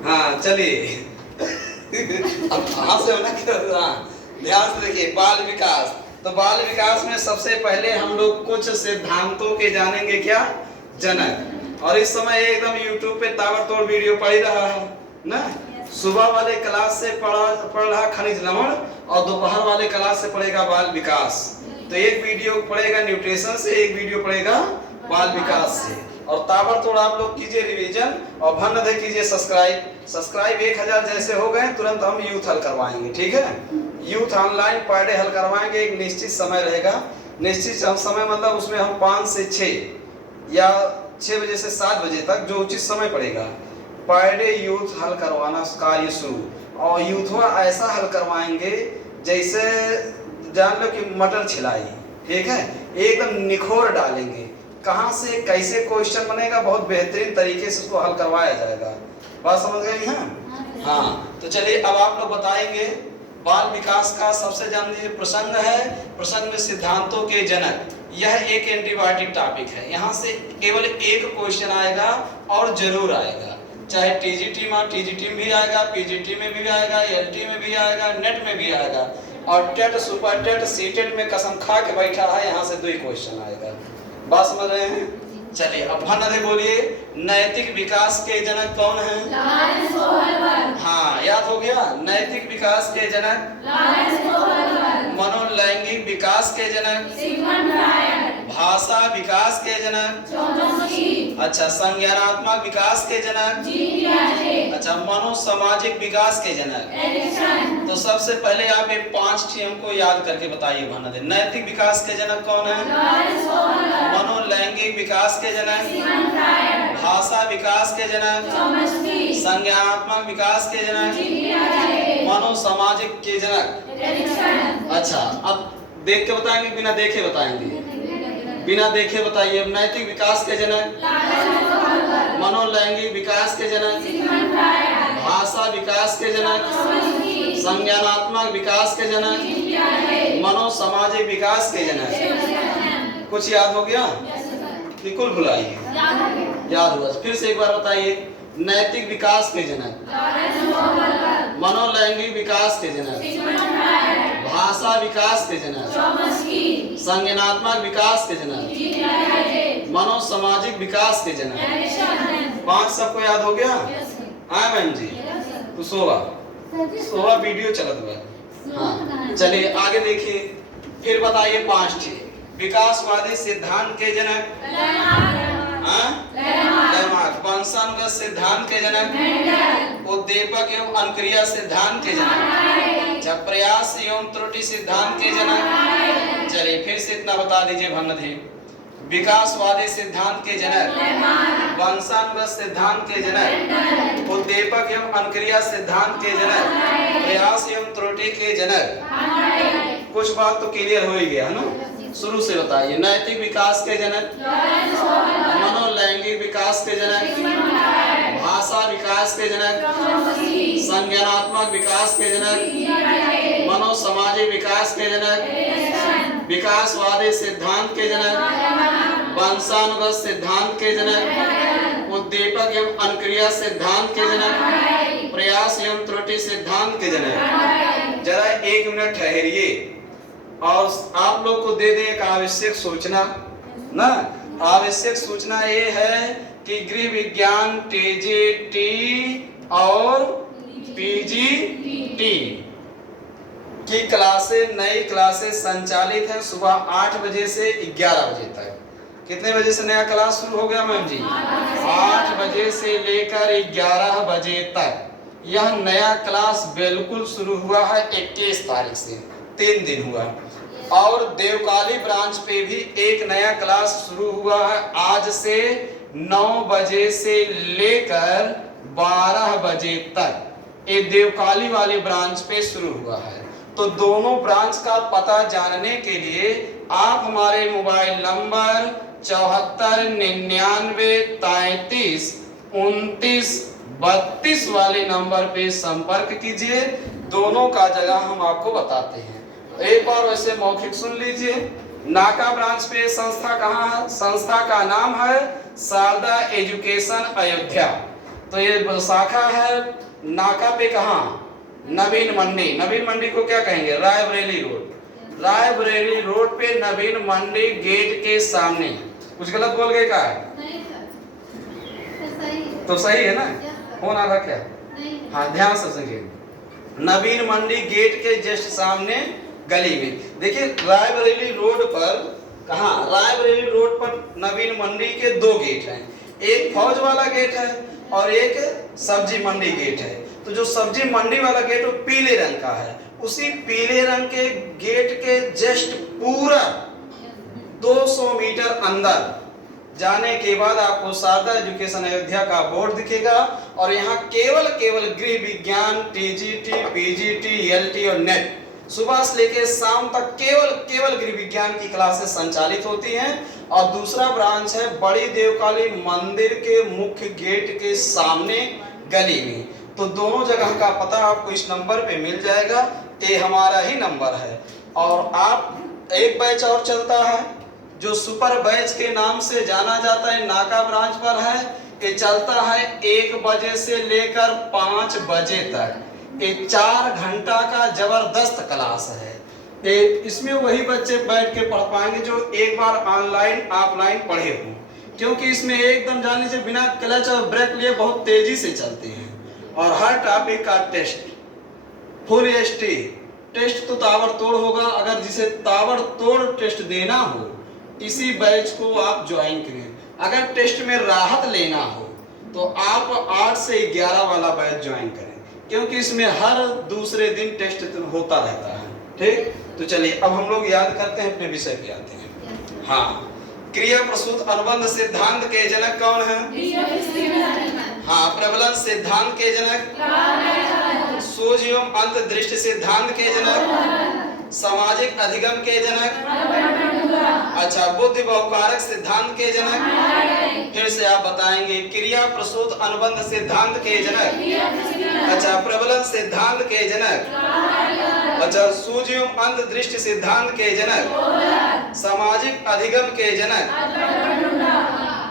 हाँ चलिए अब कहाँ से होना क्या ध्यान से देखिए। बाल विकास, तो बाल विकास में सबसे पहले हम लोग कुछ सिद्धांतों के जानेंगे क्या, जनक। और इस समय एकदम YouTube पे ताबड़तोड़ वीडियो पढ़ रहा है ना। सुबह वाले क्लास से पढ़ रहा खनिज लवण और दोपहर वाले क्लास से पढ़ेगा बाल विकास। तो एक वीडियो पढ़ेगा न्यूट्रिशन से, एक वीडियो पढ़ेगा बाल विकास से। और ताबड़तोड़ आप लोग कीजिए रिवीजन और भन्न कीजिए सब्सक्राइब 1000 जैसे हो गए तुरंत हम यूथ हल करवाएंगे, ठीक है। यूथ ऑनलाइन पर डे हल करवाएंगे। एक निश्चित समय रहेगा, निश्चित समय मतलब उसमें हम 5 से 6 या 6 बजे से 7 बजे तक जो उचित समय पड़ेगा पर डे यूथ हल करवाना कार्य शुरू। और यूथवा ऐसा हल करवाएंगे जैसे जान लो कि मटर छिलाई, ठीक है। एकदम निखोर डालेंगे कहाँ से कैसे क्वेश्चन बनेगा, बहुत बेहतरीन तरीके से उसको हल करवाया जाएगा। बात समझ गई हैं? हाँ तो चलिए अब आप लोग बताएंगे बाल विकास का सबसे जाननीय प्रसंग है, प्रसंग में सिद्धांतों के जनक। यह एक एंटीबायोटिक टॉपिक है, यहाँ से केवल एक क्वेश्चन आएगा और जरूर आएगा, चाहे टीजीटी में भी आएगा, पीजीटी में भी आएगा, एलटी में भी आएगा, नेट में भी आएगा। और टेट सुपर टेट सीटेट में कसम खा के बैठा है, यहाँ से 2 ही क्वेश्चन आएगा। बात समझ रहे हैं? चलिए अब भन्न बोलिए, नैतिक विकास के जनक कौन है? हाँ याद हो गया। नैतिक विकास के जनक, मनोलैंगिक विकास के जनक, भाषा विकास के जनक, अच्छा संज्ञानात्मक विकास के जनक, अच्छा मनोसामाजिक विकास के जनक। तो सबसे पहले आप एक 5 चीजों को याद करके बताइए भन्न दे। नैतिक विकास के जनक कौन है? मनोलैंगिक विकास के जनक, भाषा विकास के जनक, संज्ञानात्मक विकास के जनक, मनोसामाजिक के जनक। अच्छा अब देख के बताएंगे बिना देखे बताएंगे? बिना देखे बताइए। अब नैतिक विकास के जनक, मनोलैंगिक विकास के जनक, भाषा विकास के जनक, संज्ञानात्मक विकास के जनक, मनोसामाजिक विकास के जनक। कुछ याद हो गया? बिल्कुल भुलाइए। याद हुआ? फिर से एक बार बताइए। नैतिक विकास के जनक, मनोलैंगिक विकास के जनक, भाषा विकास के जनक, संज्ञानात्मक विकास के जनक, मनोसामाजिक विकास के जनक। 5 सबको याद हो गया? हाँ मैम जी। तो सोवा वीडियो चलत हुआ। हाँ चलिए आगे देखिए। फिर बताइए 5 चीज। विकासवादी सिद्धांत के जनक, वंशानुगत सिद्धांत के जनक, उद्दीपक एवं अनुक्रिया सिद्धांत के जनक, जब प्रयास एवं त्रुटि सिद्धांत के जनक। चलिए फिर से इतना बता दीजिए भन्न दे। विकासवादी सिद्धांत के जनक, वंशानुगत सिद्धांत के जनक, उद्दीपक एवं अनुक्रिया सिद्धांत के जनक, प्रयास एवं त्रुटि के जनक। कुछ बात तो क्लियर हो ही गया है ना। शुरू से बताइए। नैतिक विकास के जनक, मनोलैंगिक विकास के जनक, भाषा विकास के जनक, संज्ञानात्मक विकास के जनक, मनोसामाजिक विकास के जनक, विकासवादी सिद्धांत के जनक, वंशानुगत सिद्धांत के जनक, उद्दीपक एवं अनुक्रिया सिद्धांत के जनक, प्रयास एवं त्रुटि सिद्धांत के जनक। जरा 1 मिनट ठहरिए और आप लोग को दे दे एक आवश्यक सूचना ना। आवश्यक सूचना ये है कि गृह विज्ञान टीजीटी और पीजीटी की क्लासें, नई क्लासें संचालित हैं सुबह 8 बजे से 11 बजे तक। कितने बजे से नया क्लास शुरू हो गया मैम जी? 8 बजे से लेकर 11 बजे तक यह नया क्लास बिल्कुल शुरू हुआ है। 21 तारीख से 3 दिन हुआ। और देवकाली ब्रांच पे भी एक नया क्लास शुरू हुआ है आज से 9 बजे से लेकर 12 बजे तक। ये देवकाली वाली ब्रांच पे शुरू हुआ है। तो दोनों ब्रांच का पता जानने के लिए आप हमारे मोबाइल नंबर 74 99 33 29 32 वाले नंबर पे संपर्क कीजिए। दोनों का जगह हम आपको बताते हैं। एक बार वैसे मौखिक सुन लीजिए। नाका ब्रांच पे संस्था कहाँ है? संस्था का नाम है शारदा एजुकेशन अयोध्या। तो ये शाखा है नाका पे कहाँ, नवीन मंडी। नवीन मंडी को क्या कहेंगे, रायबरेली रोड। रायबरेली रोड पे नवीन मंडी गेट के सामने। कुछ गलत बोल गए क्या? नहीं सर, तो सही है ना, हो ना रहा क्या? नहीं। हाँ ध्यान से सुनिए, नवीन मंडी गेट के जस्ट सामने गली में। देखिए रायबरेली रोड पर कहाँ, रायबरेली रोड पर नवीन मंडी के दो गेट हैं, एक फौज वाला गेट है और एक सब्जी मंडी गेट है। तो जो सब्जी मंडी वाला गेट वो पीले रंग का है, उसी पीले रंग के गेट के जस्ट पूरा 200 मीटर अंदर जाने के बाद आपको शारदा एजुकेशन अयोध्या का बोर्ड दिखेगा और यहाँ केवल गृह विज्ञान, टीजीटी, पीजीटी, एलटी और नेट सुबह से लेकर शाम तक केवल गृह विज्ञान की क्लासेस संचालित होती हैं। और दूसरा ब्रांच है बड़ी देवकाली मंदिर के मुख्य गेट के सामने गली में। तो दोनों जगह का पता आपको इस नंबर पे मिल जाएगा, ये हमारा ही नंबर है। और आप एक बैच और चलता है जो सुपर बैच के नाम से जाना जाता है, नाका ब्रांच पर है। ये चलता है 1 बजे से लेकर 5 बजे तक। ये 4 घंटा का जबरदस्त क्लास है। इसमें वही बच्चे बैठ के पढ़ पाएंगे जो एक बार ऑनलाइन ऑफलाइन पढ़े हों, क्योंकि इसमें एकदम जाने से बिना क्लच और ब्रेक लिए बहुत तेजी से चलते हैं। और हर टॉपिक का टेस्ट फुल एचटी टेस्ट तो ताबड़तोड़ होगा। अगर जिसे ताबड़तोड़ टेस्ट देना हो इसी बैच को आप ज्वाइन करें। अगर टेस्ट में राहत लेना हो तो आप 8 से 11 वाला बैच ज्वाइन करें, क्योंकि इसमें हर दूसरे दिन टेस्ट होता रहता है। ठीक, तो चलिए अब हम लोग याद करते हैं, अपने विषय पे आते हैं। हाँ, क्रिया प्रसूत अनुबंध सिद्धांत के जनक कौन है? हाँ, प्रबलन सिद्धांत के जनक, सूझ एवं अंत दृष्टि सिद्धांत के जनक, सामाजिक अधिगम के जनक, अच्छा बुद्धि बहुकारक सिद्धांत के जनक। फिर से आप बताएंगे, क्रिया प्रसूत अनुबंध सिद्धांत के जनक, अच्छा प्रबलन सिद्धांत के जनक, अच्छा सूझ एवं अंत दृष्टि सिद्धांत के जनक, सामाजिक अधिगम के जनक,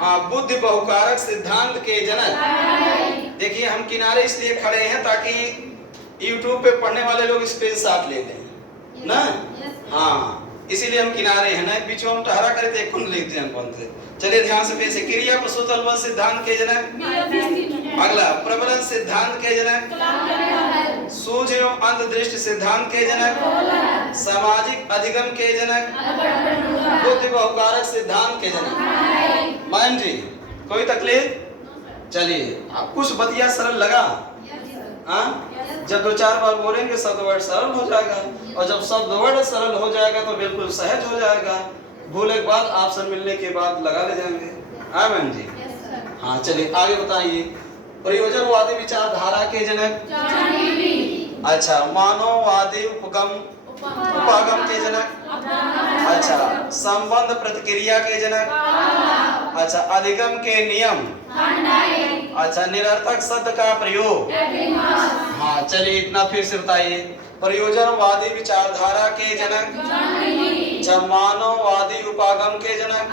हाँ बुद्धि बहुकारक सिद्धांत के जनक। देखिए हम किनारे इसलिए खड़े हैं ताकि YouTube पे पढ़ने वाले लोग इस पे साथ ले लें ना। हाँ इसीलिए हम किनारे हैं ना, बीच में हम ठहरा करे थे कुंड लिखते हैं बनते। चलिए ध्यान से पेश, क्रिया प्रसूत अनुबंध सिद्धांत के जनक, अगला प्रबलन सिद्धांत के जनक, सूझ एवं अंत दृष्टि सिद्धांत के जनक, सामाजिक अधिगम के जनक, बुद्धि बहुकारक सिद्धांत के जनक। मैम जी कोई तकलीफ? चलिए कुछ बतिया सरल लगा? हाँ, जब 2-4 बार बोलेंगे शब्द वर्ड सरल हो जाएगा, और जब शब्द वर्ड सरल हो जाएगा तो बिल्कुल सहज हो जाएगा। भूले के बाद ऑप्शन मिलने के बाद लगा ले जाएंगे। हाँ मैम जी, हाँ चलिए आगे बताइए। प्रयोजनवादी विचारधारा के जनक, अच्छा मानववादी उपागम के जनक, अच्छा संबंध प्रतिक्रिया के जनक, अच्छा अधिगम के नियम, अच्छा निरर्थक शब्द का प्रयोग। हाँ चलिए इतना फिर से बताइए। प्रयोजनवादी विचारधारा के जनक, अच्छा मानववादी उपागम के जनक,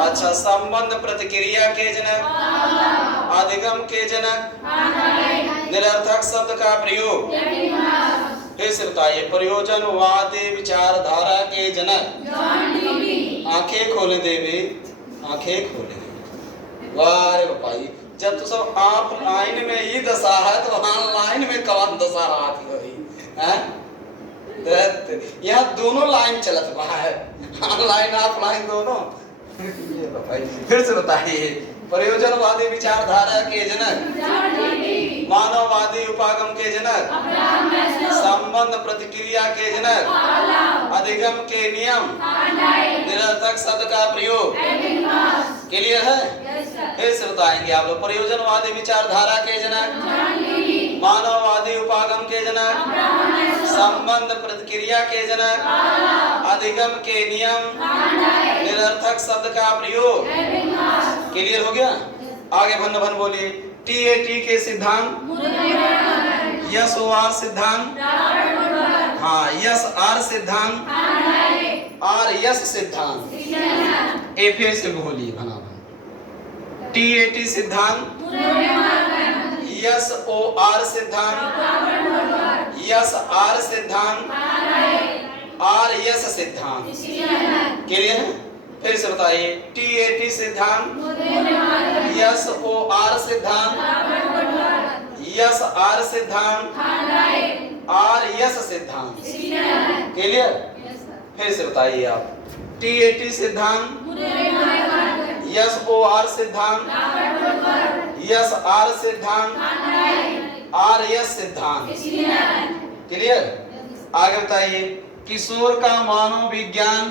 अच्छा संबंध प्रतिक्रिया के जनक, अधिगम के जनक, निरर्थक शब्द का प्रयोग। फिर से बताइए। प्रयोजनवादी विचारधारा के जनक, आंखें खोले देवी, आंखें खोले। वाह रे भाई, जब तो सब ऑफलाइन में ही दशा है तो ऑनलाइन में कौन दशा आती होगी? यहाँ दोनों लाइन चलत है, ऑनलाइन ऑफलाइन दोनों। फिर से बताइए। प्रयोजनवादी विचारधारा के जनक, मानववादी उपागम के जनक, संबंध प्रतिक्रिया के जनक, अधिगम के नियम, निरर्थक शब्द का प्रयोग। क्लियर है? फिर से बताएंगे आप लोग। प्रयोजनवादी विचारधारा के जनक, मानववादी उपागम के जनक, संबंध प्रतिक्रिया के जनक, अधिगम के नियम, निरर्थक शब्द का प्रयोग। क्लियर हो गया? आगे भन बोलिए। TAT के सिद्धांत, यस OR सिद्धांत, हाँ यस R सिद्धांत, R यस सिद्धांत। फिर से बोलिए भना। TAT सिद्धांत, SOR सिद्धांत, SR सिद्धांत, RS सिद्धांत। क्लियर है? फिर से बताइए, TAT सिद्धांत, SOR सिद्धांत, SR सिद्धांत, RS सिद्धांत। क्लियर? फिर से बताइए आप, TAT सिद्धांत, SOR सिद्धांत, SR सिद्धांत, RS सिद्धांत। क्लियर? आगे बताइए, किशोर का मनोविज्ञान,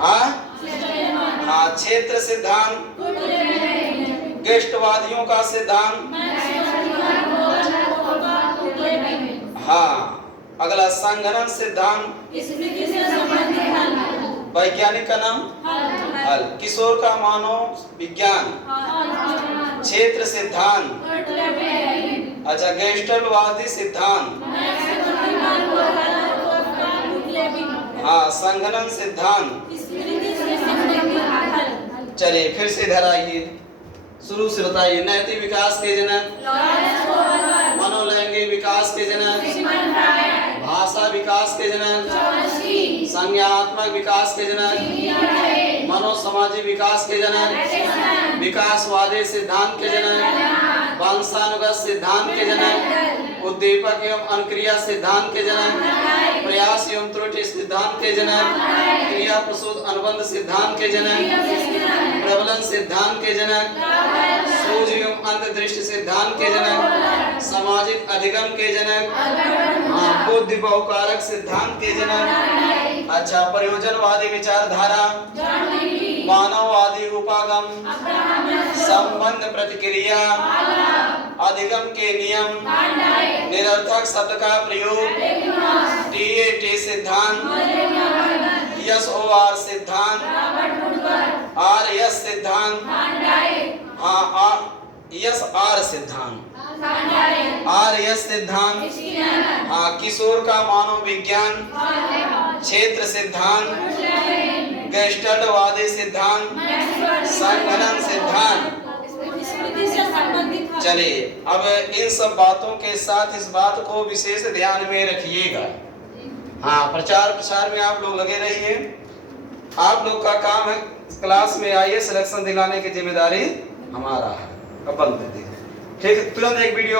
हाँ, क्षेत्र सिद्धांत, गेस्टवादियों का सिद्धांत, हाँ। अगला संघनन सिद्धांत, वैज्ञानिक का नाम हल। किशोर का मनोविज्ञान, क्षेत्र सिद्धांत, अच्छा, गेस्टलवादी सिद्धांत, हाँ, संघनन सिद्धांत। चलिए फिर से इधर आइए, शुरू से बताइए, नैतिक विकास के जनक, मनोलैंगिक विकास के जनक, भाषा विकास के जनक, संज्ञानात्मक विकास के जनक, मनोसामाजिक विकास के जनक, विकासवादी सिद्धांत के जनक, वंशानुगत सिद्धांत के जनक, उद्दीपक एवं अनुक्रिया सिद्धांत के जनक, प्रयास एवं त्रुटि सिद्धांत के जनक, क्रिया प्रसूत अनुबंध सिद्धांत के जनक, प्रबलन सिद्धांत के जनक, सूझ एवं अंतर्दृष्टि सिद्धांत के जनक, सामाजिक अधिगम के जनक, बुद्धि बहुकारक सिद्धांत के जनक, अच्छा, प्रयोजनवादी विचारधारा, मानववादी उपागम, संबंध प्रतिक्रिया, अधिगम के नियम, निरर्थक शब्द का प्रयोग, TAT सिद्धांत, SOR सिद्धांत, RS सिद्धांत, हाँ, SR सिद्धांत, RS सिद्धांत, हाँ, किशोर का मनोविज्ञान, क्षेत्र सिद्धांत, गेस्टल्टवादी सिद्धांत, संघनन सिद्धांत। चलिए, अब इन सब बातों के साथ इस बात को विशेष ध्यान में रखिएगा। हाँ, प्रचार प्रसार में आप लोग लगे रहिए। आप लोग का काम है क्लास में आइए, सिलेक्शन दिलाने की जिम्मेदारी हमारा है। अब बंद कर दीजिए। ठीक है, तुरंत एक वीडियो